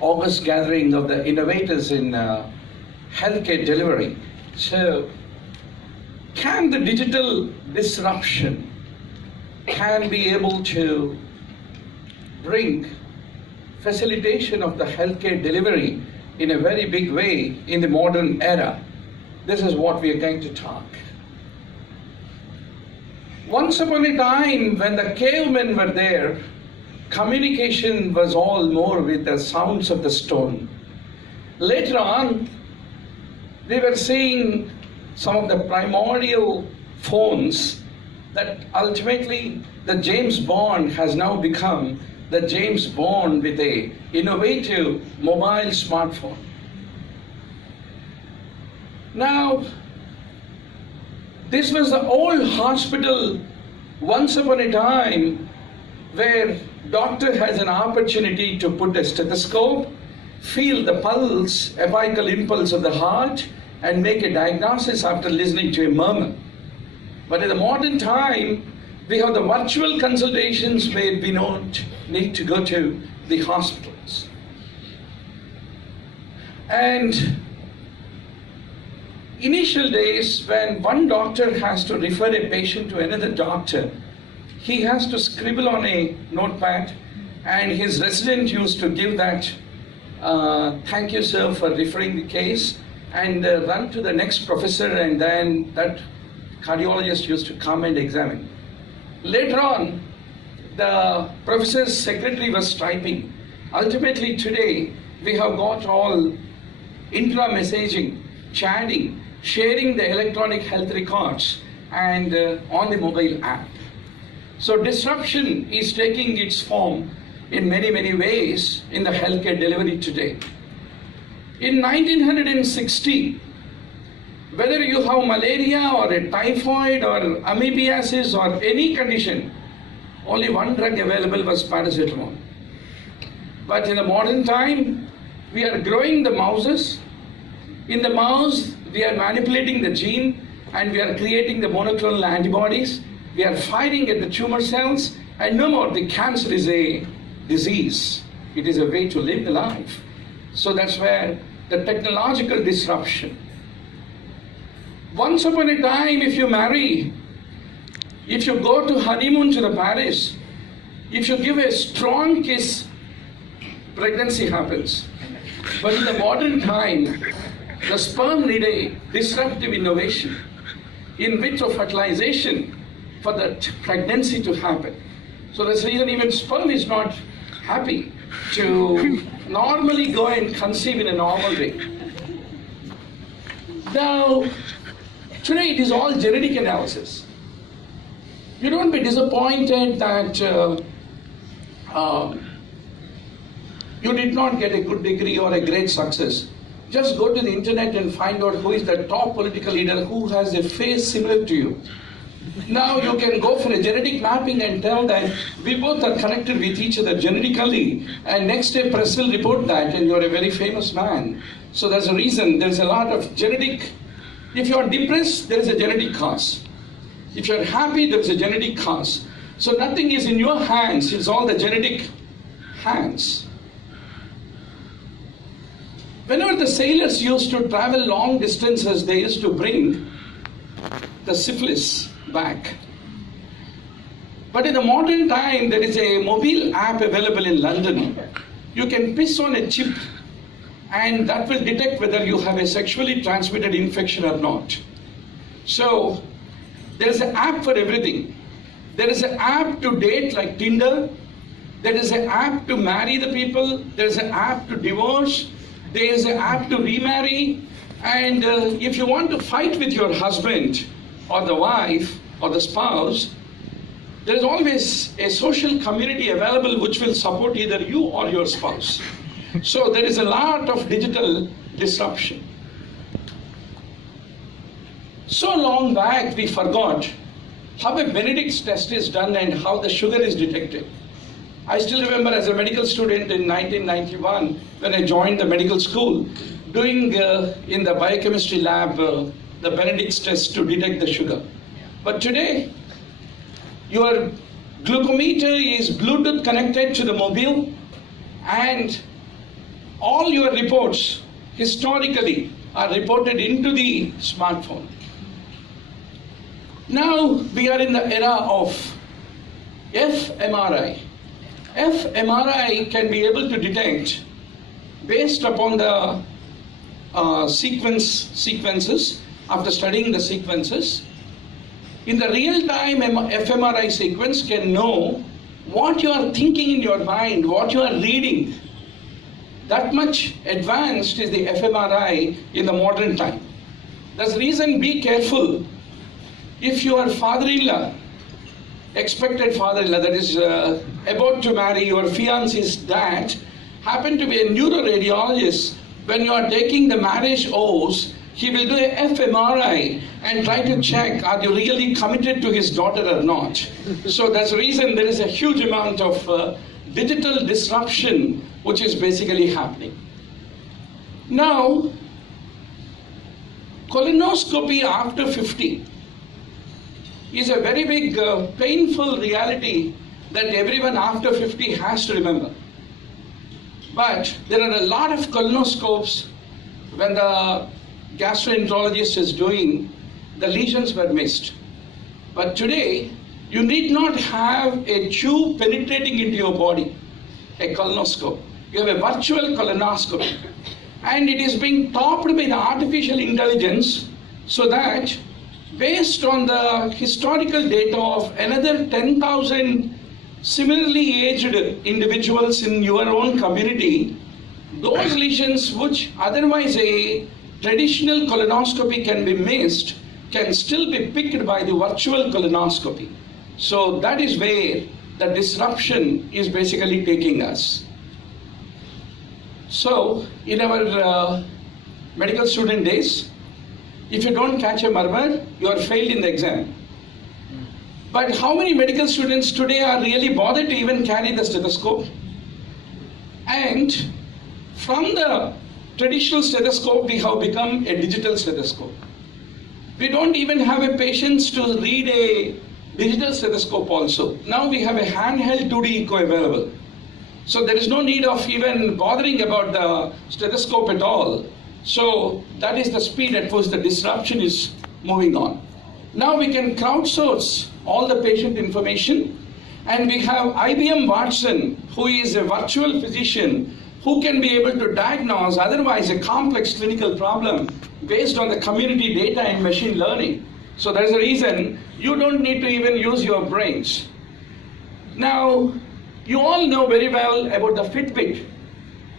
August gathering of the innovators in healthcare delivery. So, can the digital disruption can be able to bring facilitation of the healthcare delivery in a very big way in the modern era? This is what we are going to talk. Once upon a time, when the cavemen were there, communication was all more with the sounds of the stone. Later on, we were seeing some of the primordial phones that ultimately the James Bond has now become the James Bond with a innovative mobile smartphone. Now, this was the old hospital once upon a time where doctor has an opportunity to put a stethoscope, feel the pulse, apical impulse of the heart, and make a diagnosis after listening to a murmur. But in the modern time, we have the virtual consultations where we don't need to go to the hospitals. And initial days, when one doctor has to refer a patient to another doctor, he has to scribble on a notepad, and his resident used to give that, thank you sir for referring the case, and run to the next professor, and then that cardiologist used to come and examine. Later on, the professor's secretary was typing. Ultimately today, we have got all intra-messaging, chatting, sharing the electronic health records, and on the mobile app. So disruption is taking its form in many, many ways in the healthcare delivery today. In 1960, whether you have malaria or a typhoid or amoebiasis or any condition, only one drug available was paracetamol. But in the modern time, we are growing the mouses. In the mouse, we are manipulating the gene and we are creating the monoclonal antibodies. We are fighting at the tumor cells, and no more the cancer is a disease. It is a way to live the life. So that's where the technological disruption. Once upon a time, if you marry, if you go to honeymoon to the Paris, if you give a strong kiss, pregnancy happens. But in the modern time, the sperm need a disruptive innovation, in vitro fertilization, for that pregnancy to happen. So that's the reason even sperm is not happy to normally go and conceive in a normal way. Now, today it is all genetic analysis. You don't be disappointed that you did not get a good degree or a great success. Just go to the internet and find out who is the top political leader who has a face similar to you. Now you can go for a genetic mapping and tell that we both are connected with each other genetically, and next day press will report that and you're a very famous man. So that's the reason there's a lot of genetic. If you're depressed, there is a genetic cause. If you're happy, there's a genetic cause. So nothing is in your hands, it's all the genetic hands. Whenever the sailors used to travel long distances, they used to bring the syphilis back. But in the modern time, there is a mobile app available in London. You can piss on a chip and that will detect whether you have a sexually transmitted infection or not. So there is an app for everything. There is an app to date like Tinder. There is an app to marry the people. There is an app to divorce. There is an app to remarry. And if you want to fight with your husband or the wife or the spouse, there is always a social community available which will support either you or your spouse. So there is a lot of digital disruption. So long back we forgot how a Benedict's test is done and how the sugar is detected. I still remember as a medical student in 1991 when I joined the medical school, doing in the biochemistry lab the Benedict's test to detect the sugar. But today, your glucometer is Bluetooth connected to the mobile, and all your reports historically are reported into the smartphone. Now we are in the era of fMRI. fMRI can be able to detect, based upon the sequences, after studying the sequences, in the real-time fMRI sequence can know what you are thinking in your mind, what you are reading. That much advanced is the fMRI in the modern time. That's the reason, be careful. If your father-in-law, expected father-in-law, that is about to marry your fiance's dad, happen to be a neuroradiologist, when you are taking the marriage oaths, he will do a fMRI and try to check, are you really committed to his daughter or not? So that's the reason there is a huge amount of digital disruption which is basically happening. Now, colonoscopy after 50 is a very big, painful reality that everyone after 50 has to remember. But there are a lot of colonoscopes when the gastroenterologist is doing, the lesions were missed. But today, you need not have a tube penetrating into your body, a colonoscope. You have a virtual colonoscopy. And it is being topped by the artificial intelligence so that, based on the historical data of another 10,000 similarly aged individuals in your own community, those lesions which otherwise a traditional colonoscopy can be missed can still be picked by the virtual colonoscopy. So that is where the disruption is basically taking us. So in our medical student days, if you don't catch a murmur, you are failed in the exam. But how many medical students today are really bothered to even carry the stethoscope? And from the traditional stethoscope, we have become a digital stethoscope. We don't even have a patience to read a digital stethoscope also. Now we have a handheld 2D echo available. So there is no need of even bothering about the stethoscope at all. So that is the speed at which the disruption is moving on. Now we can crowdsource all the patient information, and we have IBM Watson, who is a virtual physician who can be able to diagnose otherwise a complex clinical problem based on the community data and machine learning. So that's the reason you don't need to even use your brains. Now, you all know very well about the Fitbit.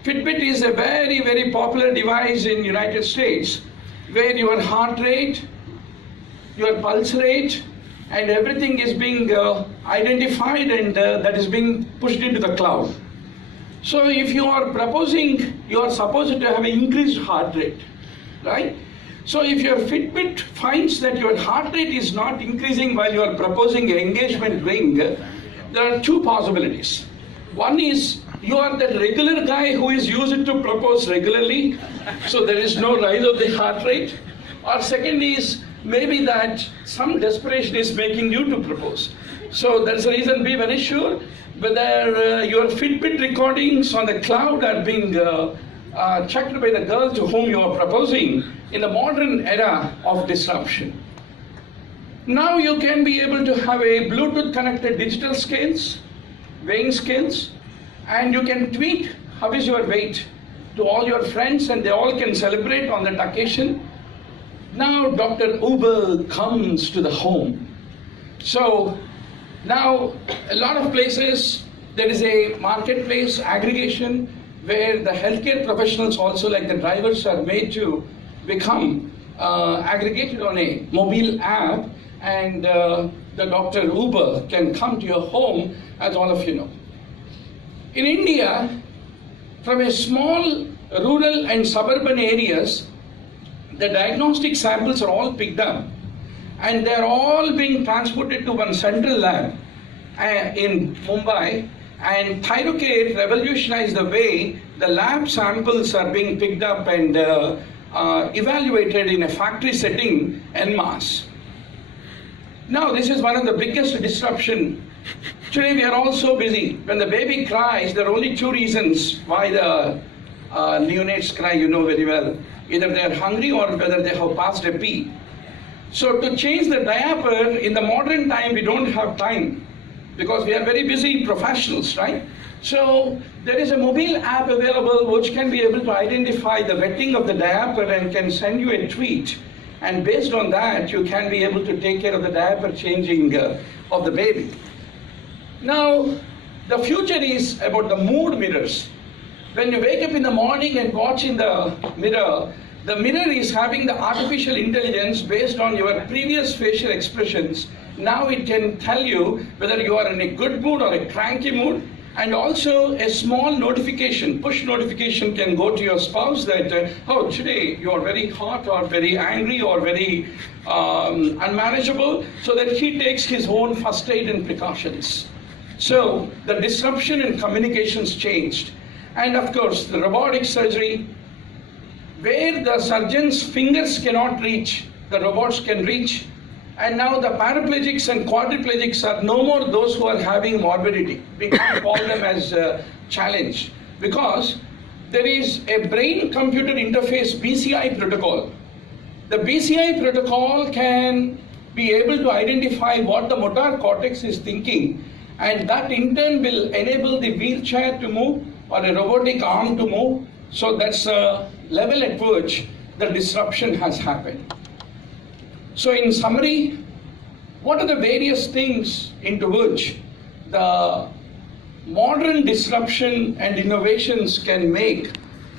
Fitbit is a very, very popular device in the United States where your heart rate, your pulse rate, and everything is being identified, and that is being pushed into the cloud. So if you are proposing, you are supposed to have an increased heart rate, right? So if your Fitbit finds that your heart rate is not increasing while you are proposing an engagement ring, there are two possibilities. One is you are that regular guy who is used to propose regularly, so there is no rise of the heart rate. Or second is maybe that some desperation is making you to propose. So that's the reason, be very sure whether your Fitbit recordings on the cloud are being checked by the girl to whom you are proposing in the modern era of disruption. Now you can be able to have a Bluetooth connected digital scales, weighing scales, and you can tweet how is your weight to all your friends, and they all can celebrate on that occasion. Now Dr. Uber comes to the home. So now a lot of places there is a marketplace aggregation where the healthcare professionals also, like the drivers, are made to become aggregated on a mobile app, and the Dr. Uber can come to your home, as all of you know. In India, from a small rural and suburban areas, the diagnostic samples are all picked up, and they're all being transported to one central lab in Mumbai, and Thyrocare revolutionized the way the lab samples are being picked up and evaluated in a factory setting en masse. Now this is one of the biggest disruption. Today we are all so busy. When the baby cries, there are only two reasons why the neonates cry, you know very well. Either they are hungry or whether they have passed a pee. So to change the diaper in the modern time, we don't have time because we are very busy professionals, right? So there is a mobile app available which can be able to identify the wetting of the diaper and can send you a tweet. And based on that, you can be able to take care of the diaper changing of the baby. Now, the future is about the mood mirrors. When you wake up in the morning and watch in the mirror is having the artificial intelligence based on your previous facial expressions. Now it can tell you whether you are in a good mood or a cranky mood. And also a small notification, push notification can go to your spouse that, oh, today you are very hot or very angry or very unmanageable, so that he takes his own first aid and precautions. So the disruption in communications changed. And of course, the robotic surgery, where the surgeon's fingers cannot reach, the robots can reach. And now the paraplegics and quadriplegics are no more those who are having morbidity. We can't call them as a challenge because there is a brain-computer interface BCI protocol. The BCI protocol can be able to identify what the motor cortex is thinking, and that in turn will enable the wheelchair to move or a robotic arm to move. So that's a level at which the disruption has happened. So in summary, what are the various things into which the modern disruption and innovations can make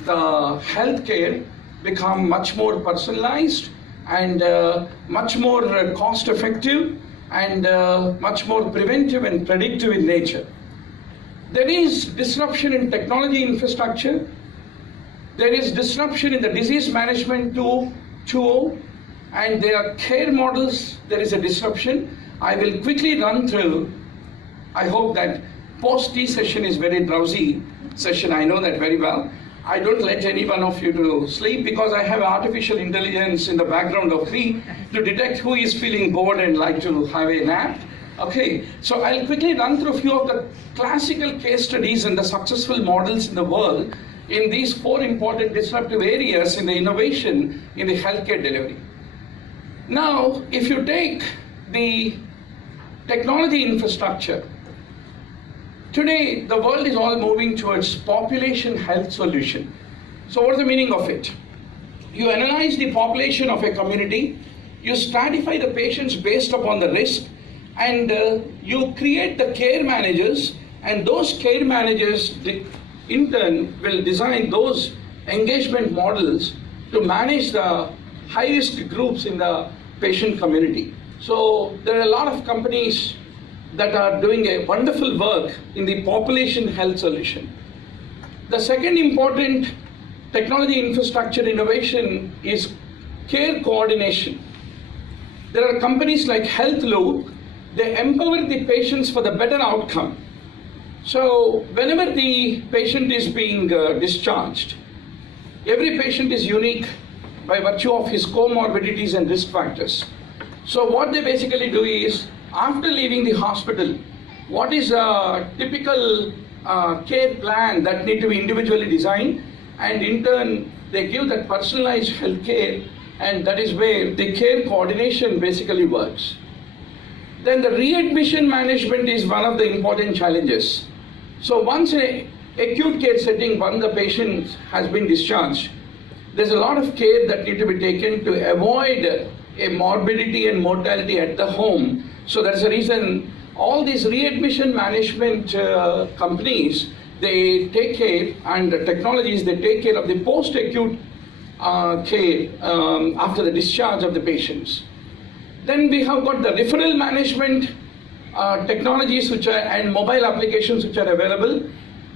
the healthcare become much more personalized and much more cost effective and much more preventive and predictive in nature? There is disruption in technology infrastructure. There is disruption in the disease management tool, and there are care models. There is a disruption. I will quickly run through. I hope that post-tea session is very drowsy session. I know that very well. I don't let any one of you to sleep because I have artificial intelligence in the background of me to detect who is feeling bored and like to have a nap. Okay, so I'll quickly run through a few of the classical case studies and the successful models in the world in these four important disruptive areas in the innovation in the healthcare delivery. Now, if you take the technology infrastructure, today the world is all moving towards population health solution. So what's the meaning of it? You analyze the population of a community, you stratify the patients based upon the risk, and you create the care managers, and those care managers in turn will design those engagement models to manage the high-risk groups in the patient community. So there are a lot of companies that are doing a wonderful work in the population health solution. The second important technology infrastructure innovation is care coordination. There are companies like HealthLoop. They empower the patients for the better outcome. So whenever the patient is being discharged, every patient is unique by virtue of his comorbidities and risk factors. So what they basically do is, after leaving the hospital, what is a typical care plan that need to be individually designed, and in turn they give that personalized health care, and that is where the care coordination basically works. Then the readmission management is one of the important challenges. So once a acute care setting, once the patient has been discharged, there's a lot of care that need to be taken to avoid a morbidity and mortality at the home. So that's the reason all these readmission management companies, they take care, and the technologies, they take care of the post-acute care after the discharge of the patients. Then we have got the referral management technologies and mobile applications which are available.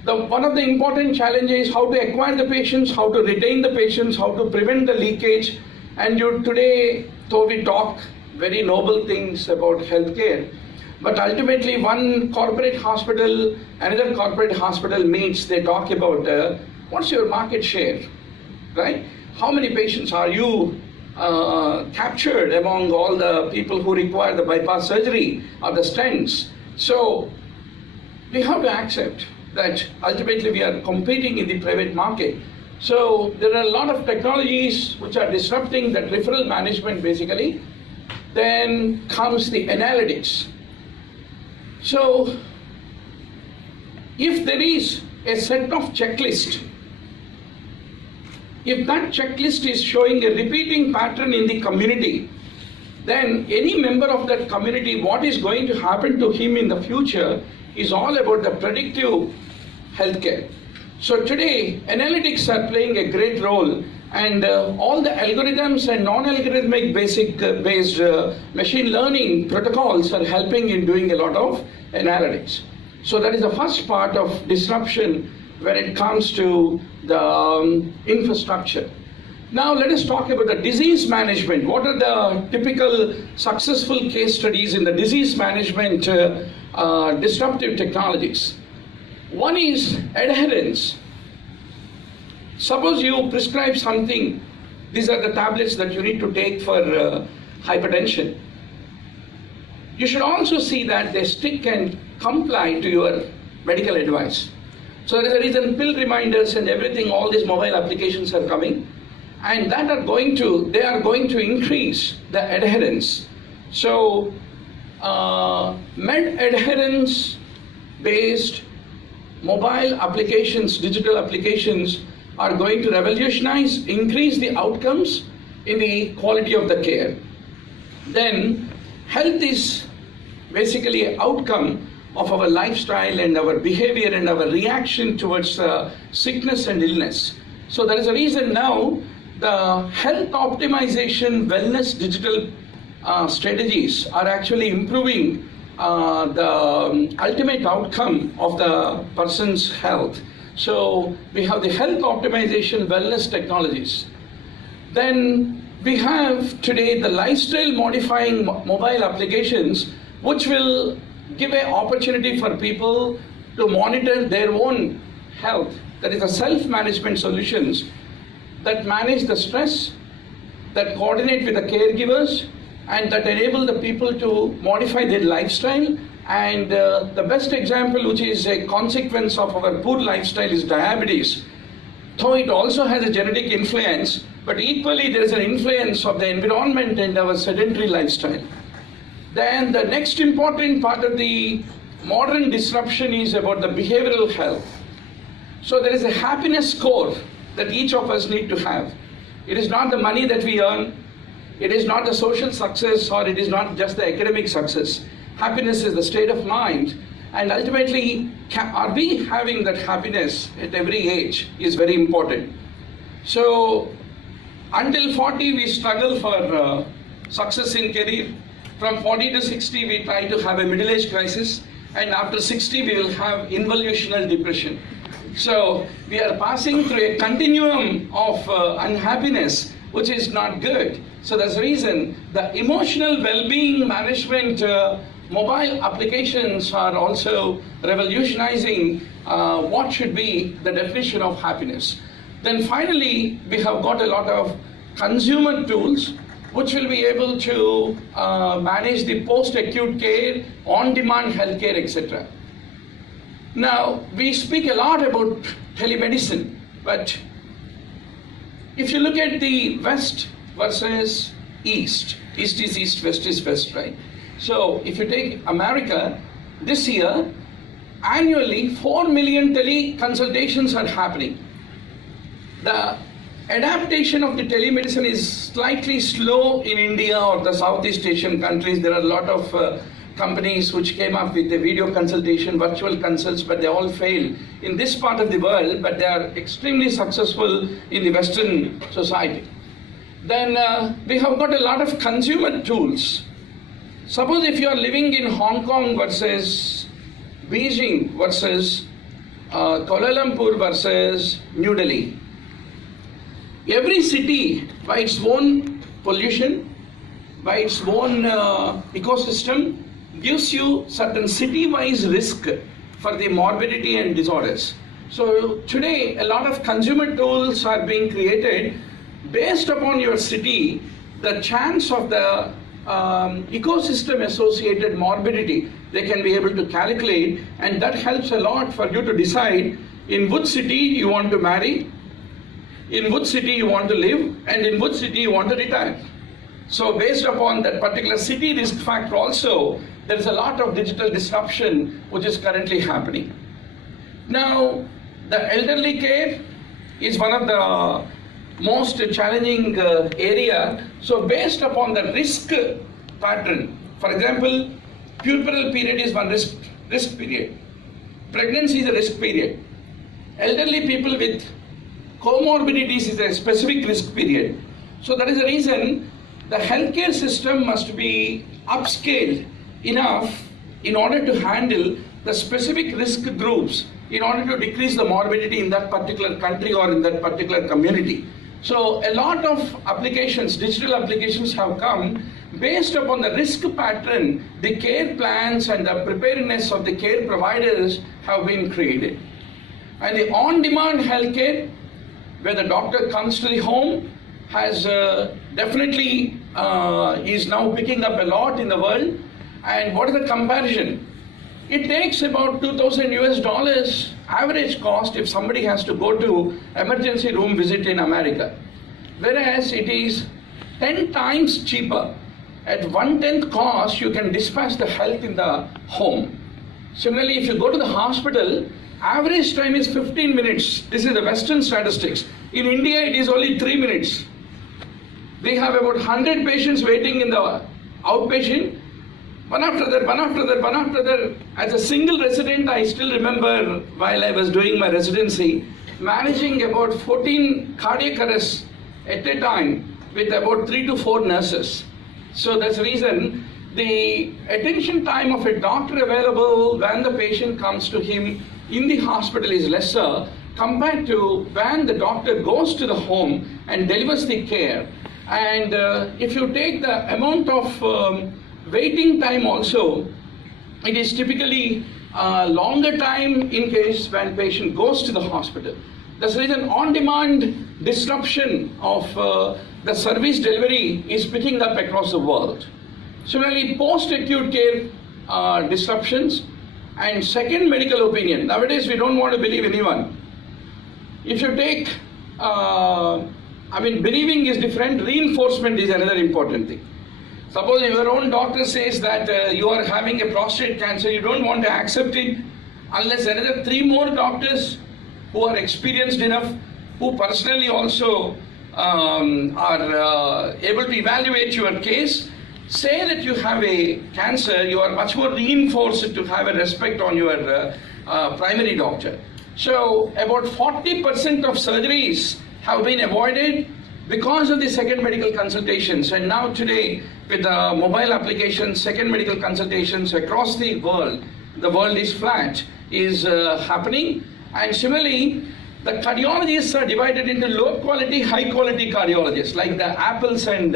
One of the important challenges is how to acquire the patients, how to retain the patients, how to prevent the leakage. And today, though we talk very noble things about healthcare, but ultimately one corporate hospital, another corporate hospital meets, they talk about what's your market share, right? How many patients are you captured among all the people who require the bypass surgery or the stents? So we have to accept that ultimately we are competing in the private market. So there are a lot of technologies which are disrupting that referral management basically. Then comes the analytics. So if there is a set of checklist, if that checklist is showing a repeating pattern in the community, then any member of that community, what is going to happen to him in the future is all about the predictive healthcare. So today, analytics are playing a great role, and all the algorithms and non-algorithmic based machine learning protocols are helping in doing a lot of analytics. So that is the first part of disruption when it comes to the infrastructure. Now let us talk about the disease management. What are the typical successful case studies in the disease management disruptive technologies? One is adherence. Suppose you prescribe something, these are the tablets that you need to take for hypertension. You should also see that they stick and comply to your medical advice. So there is a reason pill reminders and everything, all these mobile applications are coming, and they are going to increase the adherence. So med adherence based mobile applications, digital applications are going to revolutionize, increase the outcomes in the quality of the care. Then health is basically an outcome of our lifestyle and our behavior and our reaction towards sickness and illness. So there is a reason now the health optimization wellness digital strategies are actually improving the ultimate outcome of the person's health. So we have the health optimization wellness technologies. Then we have today the lifestyle modifying mobile applications, which will give an opportunity for people to monitor their own health. That is the self-management solutions that manage the stress, that coordinate with the caregivers, and that enable the people to modify their lifestyle. And the best example, which is a consequence of our poor lifestyle, is diabetes. Though it also has a genetic influence, but equally there is an influence of the environment and our sedentary lifestyle. Then the next important part of the modern disruption is about the behavioral health. So there is a happiness score that each of us need to have. It is not the money that we earn, it is not the social success, or it is not just the academic success. Happiness is the state of mind, and ultimately, are we having that happiness at every age is very important. So until 40 we struggle for success in career. From 40 to 60 we try to have a middle age crisis, and after 60 we will have involutional depression. So we are passing through a continuum of unhappiness, which is not good. So that's the reason the emotional well-being management mobile applications are also revolutionizing what should be the definition of happiness. Then finally, we have got a lot of consumer tools which will be able to manage the post-acute care, on-demand healthcare, etc. Now, we speak a lot about telemedicine, but if you look at the West versus East, East is East, West is West, right? So if you take America, this year, annually 4 million teleconsultations are happening. The adaptation of the telemedicine is slightly slow in India or the Southeast Asian countries. There are a lot of companies which came up with the video consultation, virtual consults, but they all fail in this part of the world, but they are extremely successful in the Western society. Then we have got a lot of consumer tools. Suppose if you are living in Hong Kong versus Beijing versus Kualalumpur versus New Delhi. Every city, by its own pollution, by its own ecosystem, gives you certain city-wise risk for the morbidity and disorders. So today, a lot of consumer tools are being created based upon your city, the chance of the ecosystem associated morbidity, they can be able to calculate, and that helps a lot for you to decide in which city you want to marry, in which city you want to live and in which city you want to retire. So based upon that particular city risk factor also, there is a lot of digital disruption which is currently happening. Now, the elderly care is one of the most challenging area. So based upon the risk pattern, for example, puerperal period is one risk period. Pregnancy is a risk period. Elderly people with comorbidities is a specific risk period. So that is the reason the healthcare system must be upscaled enough in order to handle the specific risk groups in order to decrease the morbidity in that particular country or in that particular community. So a lot of applications, digital applications have come based upon the risk pattern. The care plans and the preparedness of the care providers have been created. And the on-demand healthcare, where the doctor comes to the home, has definitely is now picking up a lot in the world. And what is the comparison? It takes about $2,000 average cost if somebody has to go to emergency room visit in America. Whereas it is 10 times cheaper. At 1/10 cost, you can dispatch the health in the home. Similarly, if you go to the hospital, average time is 15 minutes. This is the Western statistics. In India, it is only 3 minutes. We have about 100 patients waiting in the outpatient. One after that, one after that, one after that. As a single resident, I still remember while I was doing my residency, managing about 14 cardiac arrests at a time with about 3 to 4 nurses. So that's the reason the attention time of a doctor available when the patient comes to him in the hospital is lesser compared to when the doctor goes to the home and delivers the care. And if you take the amount of waiting time also, it is typically longer time in case when patient goes to the hospital. That's the reason on-demand disruption of the service delivery is picking up across the world. Similarly, post-acute care disruptions and second medical opinion. Nowadays, we don't want to believe anyone. If you take, believing is different, reinforcement is another important thing. Suppose your own doctor says that you are having a prostate cancer, you don't want to accept it unless another 3 more doctors who are experienced enough, who personally also are able to evaluate your case, say that you have a cancer, you are much more reinforced to have a respect on your primary doctor. So about 40% of surgeries have been avoided because of the second medical consultations. And now today, with the mobile applications, second medical consultations across the world is flat, is happening. And similarly, the cardiologists are divided into low quality, high quality cardiologists, like the apples and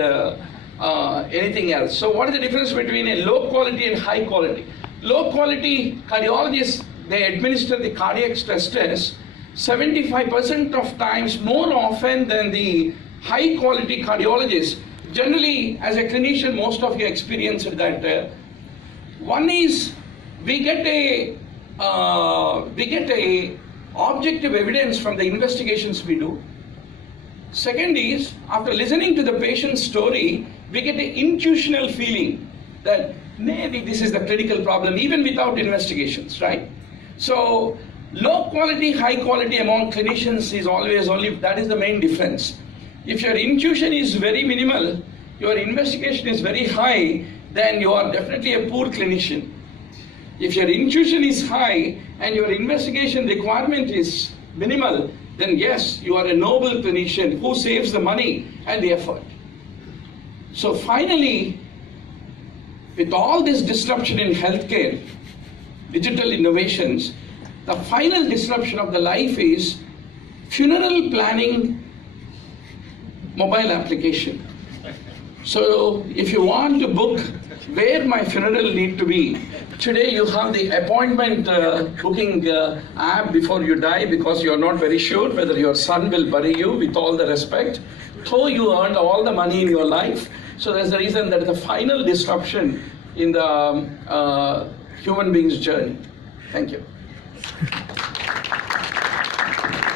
anything else. So what is the difference between a low quality and high quality? Low quality cardiologists, they administer the cardiac stress test 75% of times more often than the high quality cardiologists. Generally, as a clinician, most of you experienced that. One is we get a objective evidence from the investigations we do. Second is, after listening to the patient's story, we get an intuitional feeling that maybe this is the clinical problem, even without investigations, right? So, low quality, high quality among clinicians is always only, that is the main difference. If your intuition is very minimal, your investigation is very high, then you are definitely a poor clinician. If your intuition is high and your investigation requirement is minimal, then yes, you are a noble clinician who saves the money and the effort. So finally, with all this disruption in healthcare, digital innovations, the final disruption of the life is funeral planning mobile application. So if you want to book where my funeral need to be, today you have the appointment booking app before you die, because you are not very sure whether your son will bury you, with all the respect, though you earned all the money in your life. So that's the reason that the final disruption in the human being's journey. Thank you.